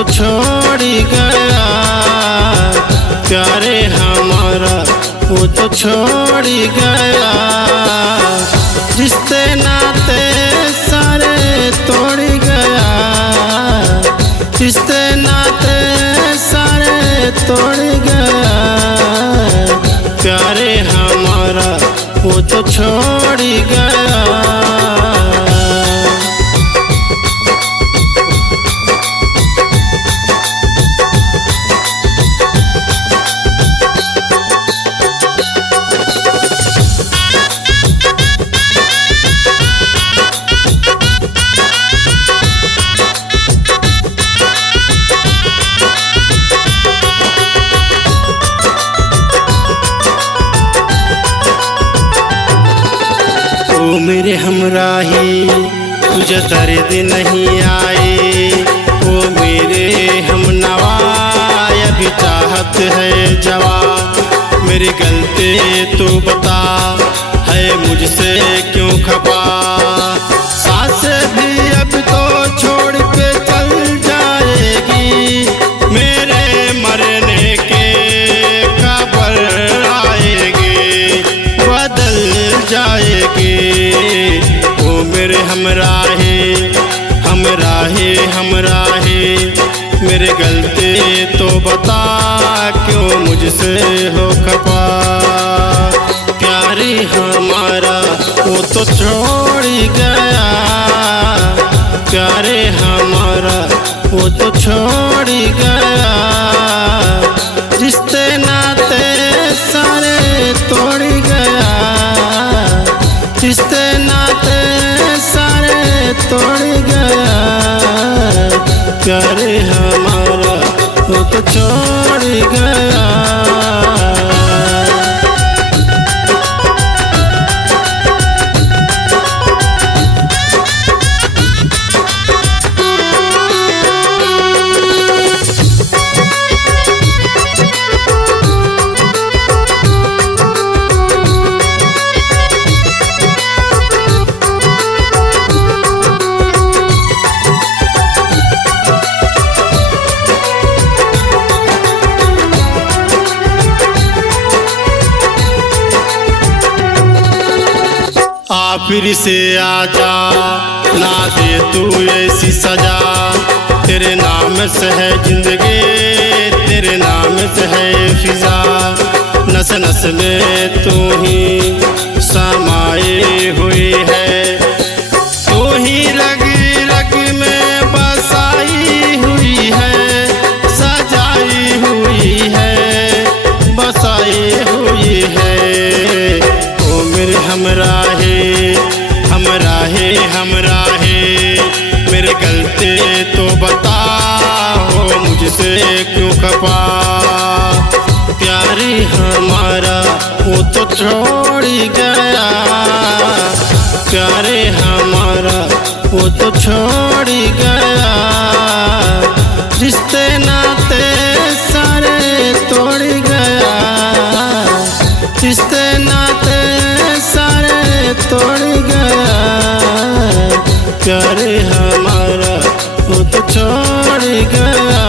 तो छोड़ गया, प्यारे हमारा वो तो छोड़ गया। रिश्ते नाते सारे तोड़ गया, रिश्ते नाते सारे तोड़ गया, प्यारे हमारा वो तो छोड़ गया। ओ मेरे हमराही तुझे दर्द नहीं आए, ओ मेरे हमनवा अभी चाहत है जवा। मेरी गलती तू बता है मुझसे क्यों खपा, सास भी अब तो छोड़ के चल जाएगी, मेरे मरने के खबर आएगी, बदल जाएगी। ओ मेरे हमराहे हमराहे हमराहे, मेरी गलती तो बता क्यों मुझसे हो खपा। प्यारी हमारा वो तो छोड़ गया, प्यारे हमारा वो तो छोड़ गया। रिश्ते नाते सारे तोड़ गया, रिश्ते नाते सारे तोड़ गया, प्यारे हमारा वो तो छोड़ गया। फिर से आजा, ना दे तू ऐसी सजा, तेरे नाम से है जिंदगी, तेरे नाम से है फिजा। नस नस में तू ही समाई हुई है, तू ही रग रग में बसाई हुई है, सजाई हुई है, बसाई हुई है। ओ मेरे हमराहे हमराहे हमराहे, मेरी गलती तो बता हो मुझसे क्यों खपा। प्यारी हमारा वो तो छोड़ गया, प्यारे हमारा वो तो छोड़ गया। रिश्ते नाते सारे तोड़ गया, रिश्ते नाते सारे तोड़ गया, प्यारे हमारा वो तो छोड़ गया।